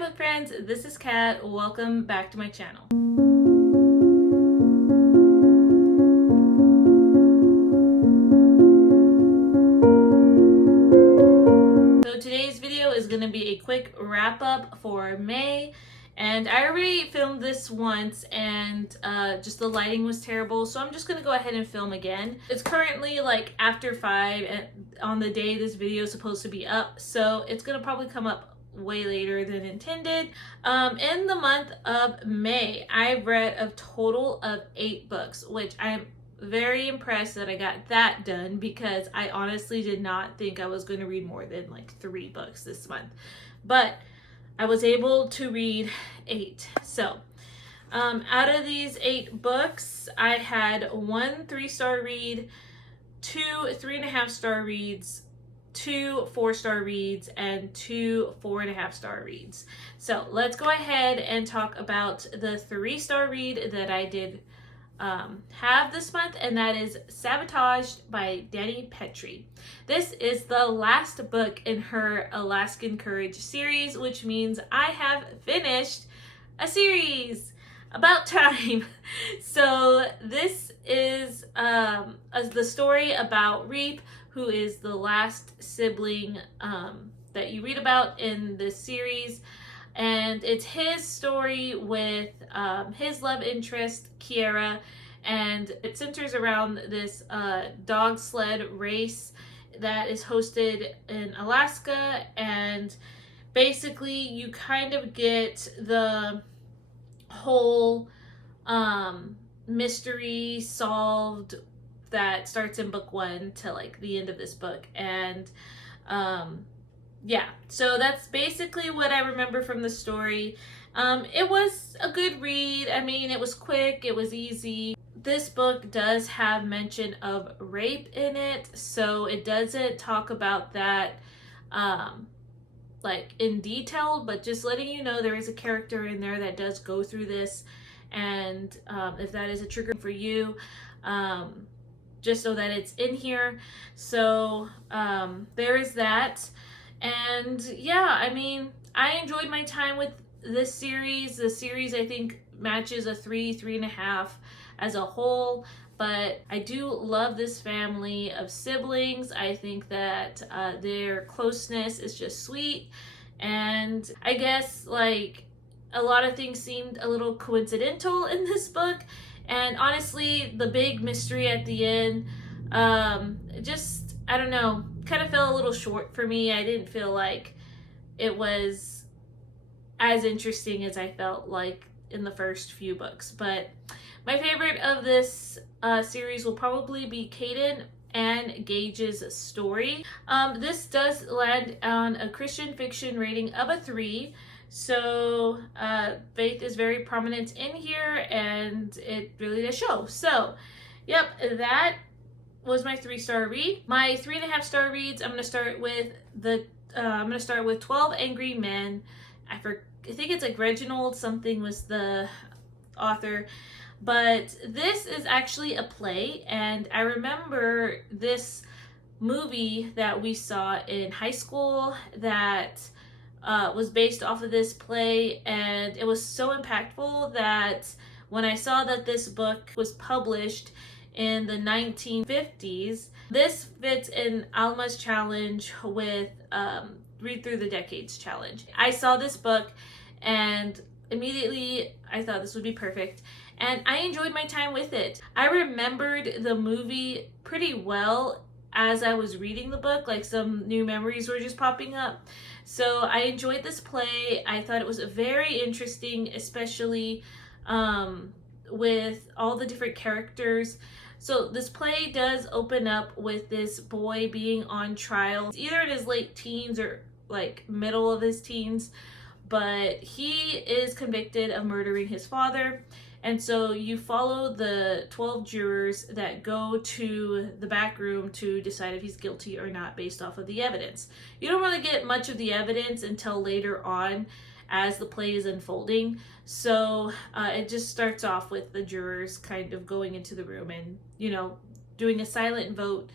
book friends, this is Kat. Welcome back to my channel. So today's video is going to be a quick wrap up for May. And I already filmed this once and just the lighting was terrible, so I'm just going to go ahead and film again. It's currently like after 5 and on the day this video is supposed to be up, so it's going to probably come up way later than intended. In the month of May, I've read a total of 8 books, which I'm very impressed that I got that done because I honestly did not think I was going to read more than like 3 books this month. But I was able to read 8. So out of these 8 books, I had 1 3-star read, 2 3.5-star reads, 2 4-star reads, and 2 4.5-star reads. So let's go ahead and talk about the 3-star read that I did have this month, and that is Sabotaged by Dani Petry. This is the last book in her Alaskan Courage series, which means I have finished a series. About time. So this is the story about Reap, who is the last sibling that you read about in this series, and it's his story with his love interest, Kiera, and it centers around this dog sled race that is hosted in Alaska. And basically you kind of get the whole mystery solved that starts in book 1 to like the end of this book. And yeah, so that's basically what I remember from the story. It was a good read. I mean, it was quick, it was easy. This book does have mention of rape in it, so it doesn't talk about that like in detail, but just letting you know there is a character in there that does go through this, and if that is a trigger for you, just so that it's in here. So there is that. And yeah, I mean, I enjoyed my time with this series. The series, I think, matches a 3.5 as a whole, but I do love this family of siblings. I think that their closeness is just sweet, and I guess like a lot of things seemed a little coincidental in this book. And honestly, the big mystery at the end, just, I don't know, kind of fell a little short for me. I didn't feel like it was as interesting as I felt like in the first few books. But my favorite of this series will probably be Caden and Gage's story. This does land on a Christian fiction rating of a 3. So faith is very prominent in here, and it really does show. So yep, that was my 3-star read. My 3.5-star reads, I'm gonna start with 12 Angry Men. I think it's like Reginald something was the author, but this is actually a play, and I remember this movie that we saw in high school that was based off of this play, and it was so impactful that when I saw that this book was published in the 1950s, this fits in Alma's challenge with Read Through the Decades challenge. I saw this book and immediately I thought this would be perfect, and I enjoyed my time with it. I remembered the movie pretty well as I was reading the book, like some new memories were just popping up. So I enjoyed this play. I thought it was very interesting, especially with all the different characters. So this play does open up with this boy being on trial, either in his late teens or like middle of his teens, but he is convicted of murdering his father. And so you follow the 12 jurors that go to the back room to decide if he's guilty or not based off of the evidence. You don't really get much of the evidence until later on as the play is unfolding. So it just starts off with the jurors kind of going into the room and, you know, doing a silent vote,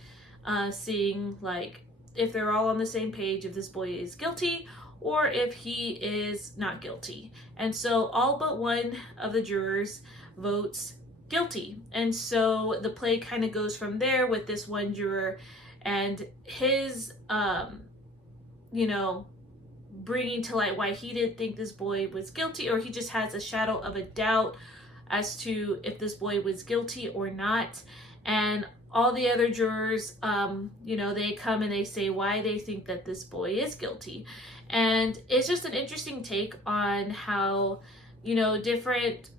seeing like if they're all on the same page, if this boy is guilty or if he is not guilty. And so all but one of the jurors votes guilty. And so the play kind of goes from there with this one juror and his, you know, bringing to light why he didn't think this boy was guilty, or he just has a shadow of a doubt as to if this boy was guilty or not. And all the other jurors, you know, they come and they say why they think that this boy is guilty. And it's just an interesting take on how, you know, different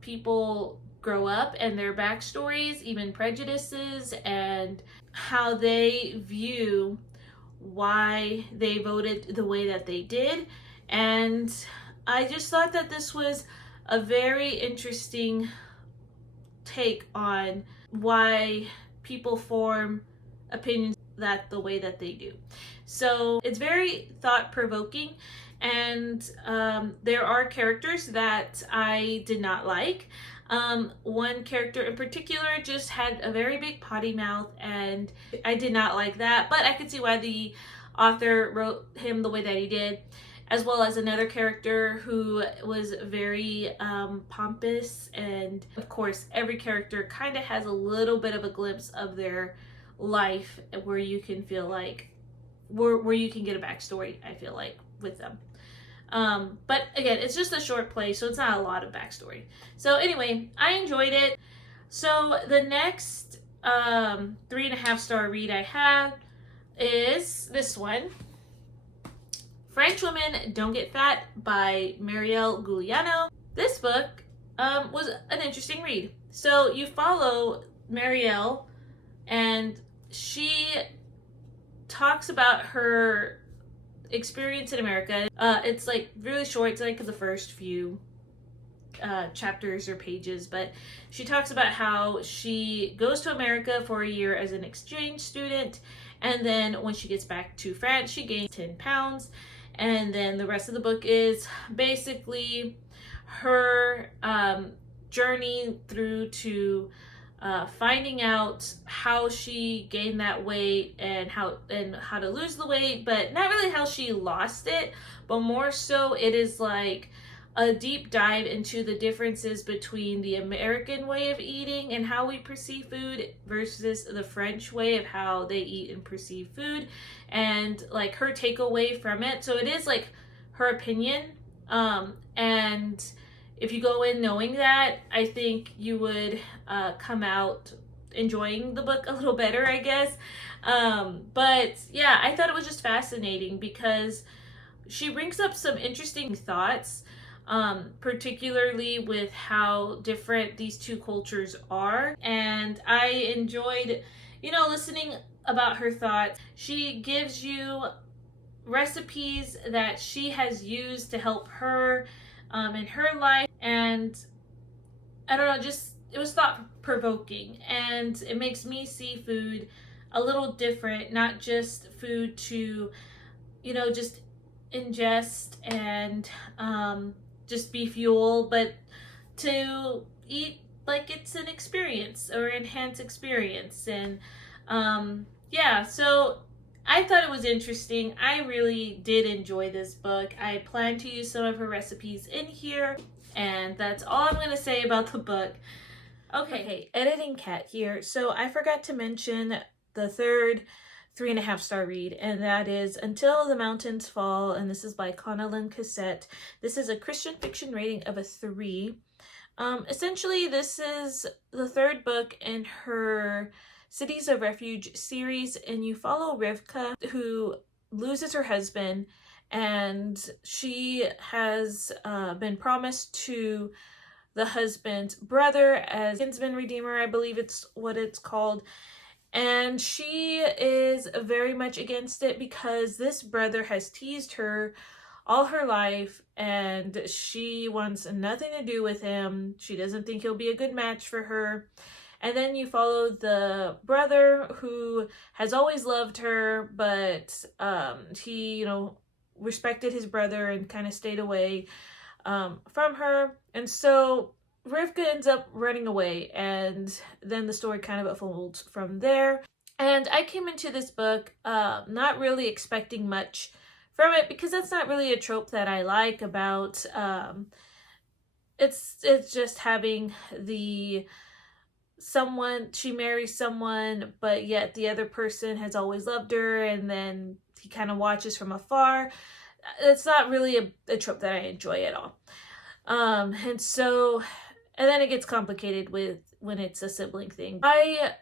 people grow up and their backstories, even prejudices, and how they view why they voted the way that they did. And I just thought that this was a very interesting take on why people form opinions that the way that they do. So it's very thought-provoking, and there are characters that I did not like. One character in particular just had a very big potty mouth, and I did not like that, but I could see why the author wrote him the way that he did, as well as another character who was very pompous. And of course, every character kind of has a little bit of a glimpse of their life where you can feel like, where you can get a backstory, I feel like, with them. But again, it's just a short play, so it's not a lot of backstory. So anyway, I enjoyed it. So the next 3.5 star read I have is this one, French Women Don't Get Fat by Marielle Guiliano. This book was an interesting read. So you follow Marielle, and she talks about her experience in America. It's like really short. It's like the first few chapters or pages, but she talks about how she goes to America for a year as an exchange student, and then when she gets back to France, she gains 10 pounds. And then the rest of the book is basically her journey through to finding out how she gained that weight and how to lose the weight, but not really how she lost it, but more so it is like a deep dive into the differences between the American way of eating and how we perceive food versus the French way of how they eat and perceive food, and like her takeaway from it. So it is like her opinion, and if you go in knowing that, I think you would come out enjoying the book a little better, I guess. But yeah, I thought it was just fascinating because she brings up some interesting thoughts, particularly with how different these two cultures are. And I enjoyed, you know, listening about her thoughts. She gives you recipes that she has used to help her in her life, and I don't know, just it was thought-provoking, and it makes me see food a little different, not just food to, you know, just ingest and just be fuel, but to eat like it's an experience or enhanced experience. And yeah, so I thought it was interesting. I really did enjoy this book. I plan to use some of her recipes in here, and that's all I'm going to say about the book. Okay, editing Cat here. So I forgot to mention the third 3.5 star read, and that is Until the Mountains Fall, and this is by Connellan Cassette. This is a Christian fiction rating of a 3. Essentially, this is the third book in her Cities of Refuge series, and you follow Rivka, who loses her husband, and she has been promised to the husband's brother as kinsman redeemer, I believe it's what it's called. And she is very much against it because this brother has teased her all her life, and she wants nothing to do with him. She doesn't think he'll be a good match for her. And then you follow the brother who has always loved her, but he, you know, respected his brother and kind of stayed away from her. And so Rivka ends up running away, and then the story kind of unfolds from there. And I came into this book not really expecting much from it, because that's not really a trope that I like about it's just having the someone, she marries someone, but yet the other person has always loved her, and then he kind of watches from afar. It's not really a trope that I enjoy at all. And so, and then it gets complicated with when it's a sibling thing. I,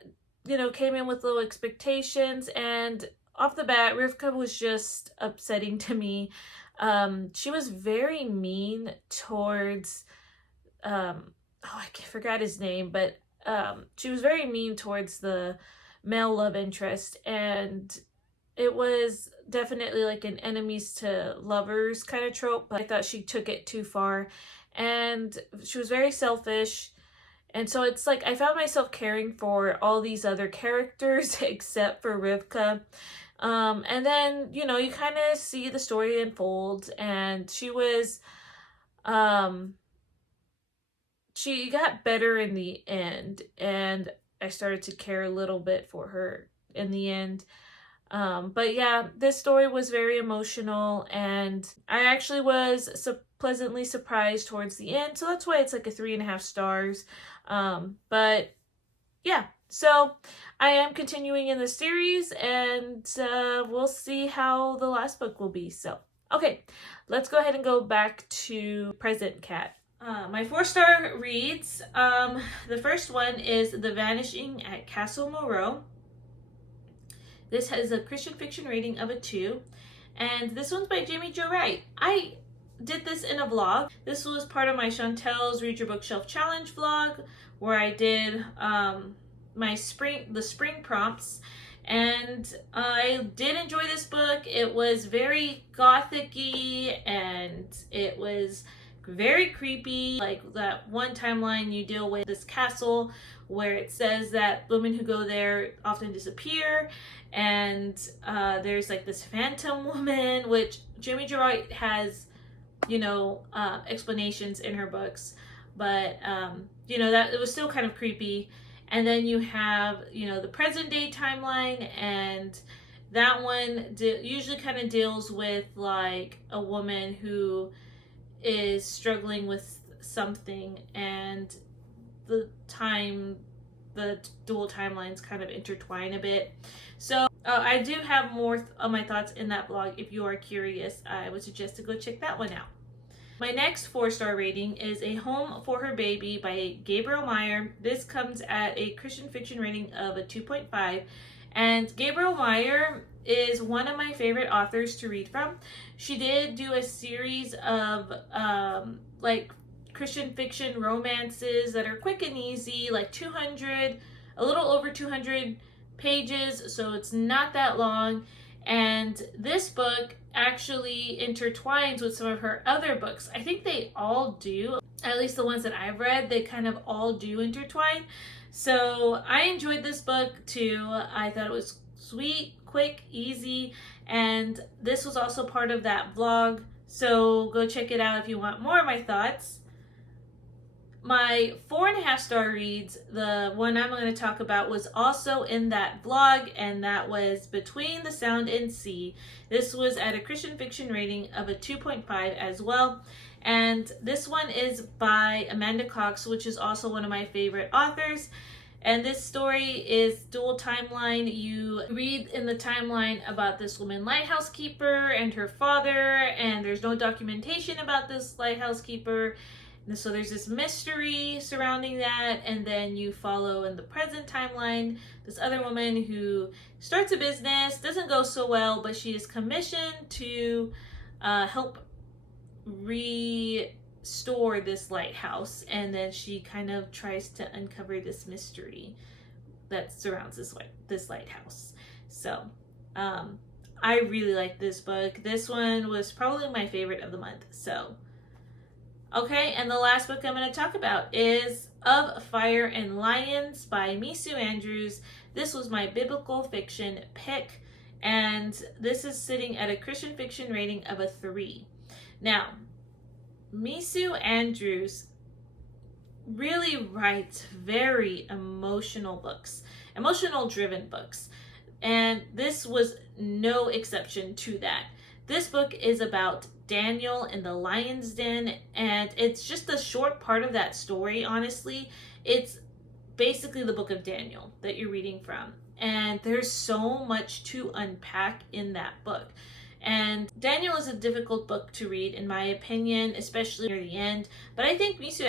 came in with low expectations, and off the bat, Rivka was just upsetting to me. She was very mean towards, I forgot his name, but she was very mean towards the male love interest, and it was definitely like an enemies to lovers kind of trope, but I thought she took it too far, and she was very selfish. And so it's like I found myself caring for all these other characters except for Rivka. And then, you kind of see the story unfold, and she got better in the end, and I started to care a little bit for her in the end. But yeah, this story was very emotional, and I actually was pleasantly surprised towards the end, so that's why it's like a 3.5 stars. But yeah, so I am continuing in the series, and we'll see how the last book will be. So, okay, let's go ahead and go back to Present Cat. My 4-star reads, the first one is The Vanishing at Castle Moreau. This has a Christian fiction rating of a 2, and this one's by Jamie Jo Wright. I did this in a vlog. This was part of my Chantel's Read Your Bookshelf Challenge vlog, where I did the spring prompts, and I did enjoy this book. It was very gothic-y, and it was very creepy. Like that one timeline you deal with this castle where it says that women who go there often disappear, and there's like this phantom woman, which Jamie Jo Wright has explanations in her books, but that it was still kind of creepy. And then you have the present day timeline, and that one usually kind of deals with like a woman who is struggling with something, and the dual timelines kind of intertwine a bit. So I do have more of my thoughts in that blog. If you are curious, I would suggest to go check that one out. My next 4-star rating is A Home for Her Baby by Gabriel Meyer. This comes at a Christian fiction rating of a 2.5. And Gabriel Meyer is one of my favorite authors to read from. She did do a series of like Christian fiction romances that are quick and easy, like a little over 200 pages, so it's not that long. And this book actually intertwines with some of her other books. I think they all do, at least the ones that I've read, they kind of all do intertwine. So I enjoyed this book too. I thought it was sweet, quick, easy, and this was also part of that vlog, so go check it out if you want more of my thoughts. My 4.5-star reads, the one I'm going to talk about, was also in that vlog, and that was Between the Sound and Sea. This was at a Christian fiction rating of a 2.5 as well. And this one is by Amanda Cox, which is also one of my favorite authors. And this story is dual timeline. You read in the timeline about this woman lighthouse keeper and her father, and there's no documentation about this lighthouse keeper. And so there's this mystery surrounding that, and then you follow in the present timeline this other woman who starts a business, doesn't go so well, but she is commissioned to help restore this lighthouse, and then she kind of tries to uncover this mystery that surrounds this lighthouse. So I really like this book. This one was probably my favorite of the month. So okay, and the last book I'm going to talk about is Of Fire and Lions by Misu Andrews. This was my biblical fiction pick, and this is sitting at a Christian fiction rating of a 3. Now, Misu Andrews really writes very emotional books, emotional driven books, and this was no exception to that. This book is about Daniel in the lion's den, and it's just a short part of that story, honestly. It's basically the book of Daniel that you're reading from. And there's so much to unpack in that book. And Daniel is a difficult book to read, in my opinion, especially near the end. But I think Misu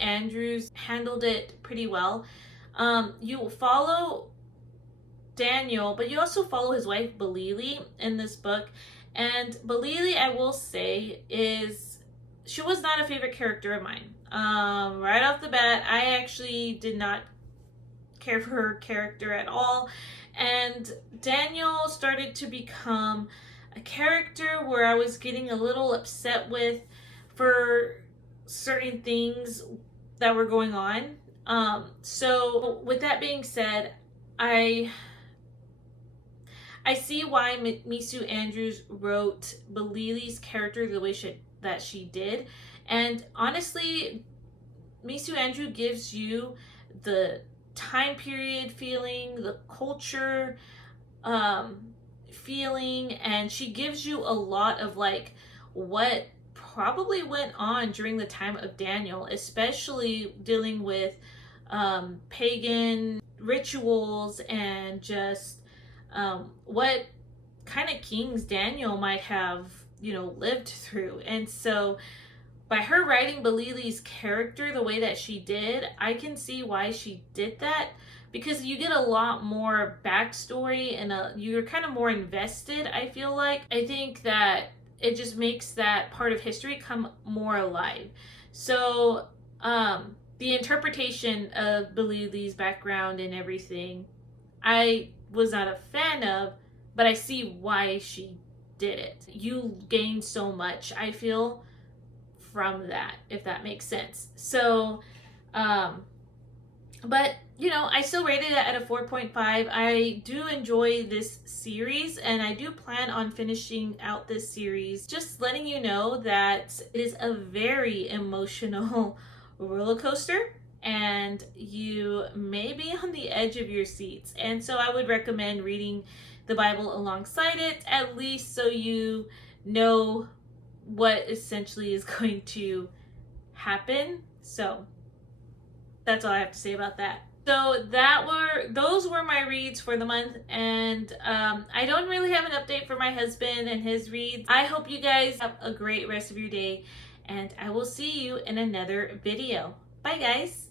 Andrews handled it pretty well. You follow Daniel, but you also follow his wife Balili in this book. And Balili, I will say, she was not a favorite character of mine. Right off the bat, I actually did not care for her character at all. And Daniel started to become a character where I was getting a little upset with for certain things that were going on. So with that being said, I see why Misu Andrews wrote Balili's character the way that she did. And honestly, Misu Andrews gives you the time period feeling, the culture feeling, and she gives you a lot of like what probably went on during the time of Daniel, especially dealing with pagan rituals and just what kind of kings Daniel might have, lived through. And so by her writing Balili's character the way that she did, I can see why she did that, because you get a lot more backstory and you're kind of more invested, I feel like. I think that it just makes that part of history come more alive. So the interpretation of Balili's background and everything, I was not a fan of, but I see why she did it. You gain so much, I feel, from that, if that makes sense. So but I still rated it at a 4.5. I do enjoy this series, and I do plan on finishing out this series. Just letting you know that it is a very emotional roller coaster, and you may be on the edge of your seats. And so I would recommend reading the Bible alongside it, at least so you know what essentially is going to happen. So that's all I have to say about that. So those were my reads for the month, and I don't really have an update for my husband and his reads. I hope you guys have a great rest of your day, and I will see you in another video. Bye guys.